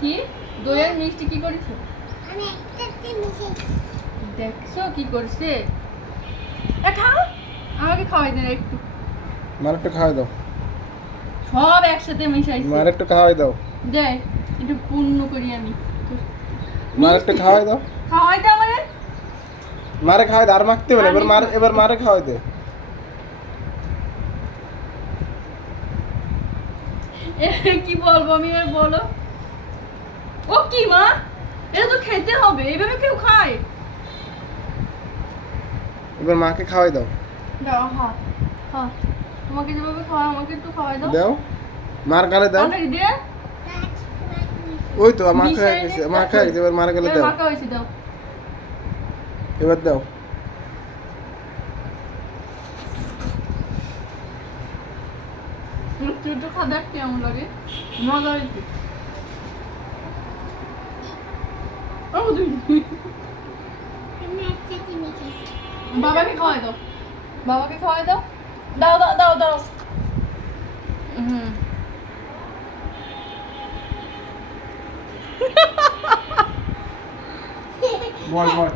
কি দইয়ের মিষ্টি কি করেছো? আমি একটাতে মিশিয়েছি। দেখছো কি করছে? এ খাও, আমাকে খাওয়াই দেন একটু। মার একটু খাওয়াই দাও, সব একসাথে মিশাইছে। মার একটু খাওয়াই দাও, দে একটু পূর্ণ করি আমি। মার একটু খাওয়াই দাও, খাওয়াই দে আমারে। মারে খাওয়াই দে, আর মাখতে হবে না, এবার মারে খাওয়াই দে। কি বলবো আমি, আর বলো। ও কি মা, এটা তো খেতে হবে, এইভাবে কেউ খায়? এবার মাকে খাওয়াই দাও, দাও, হ্যাঁ হ্যাঁ, তোমাকে যেভাবে খাওয়া আমাকে একটু খাওয়াই দাও। দাও, মার গালে দাও। তাড়াতাড়ি দে। ওই তো মা খাওয়া গেছে, মা খাওয়া গেছে, এবার মার গালে দাও, মাখা হয়েছে, দাও। এবার দাও। একটু খা, দেখ কেমন লাগে, মজা হয়েছে। আমি একটাতে মিশিয়েছি। বাবাকে খাওয়াই দাও, বাবাকে খাওয়াই দাও। দাও দাও দাও দাও। হুম। বল বল।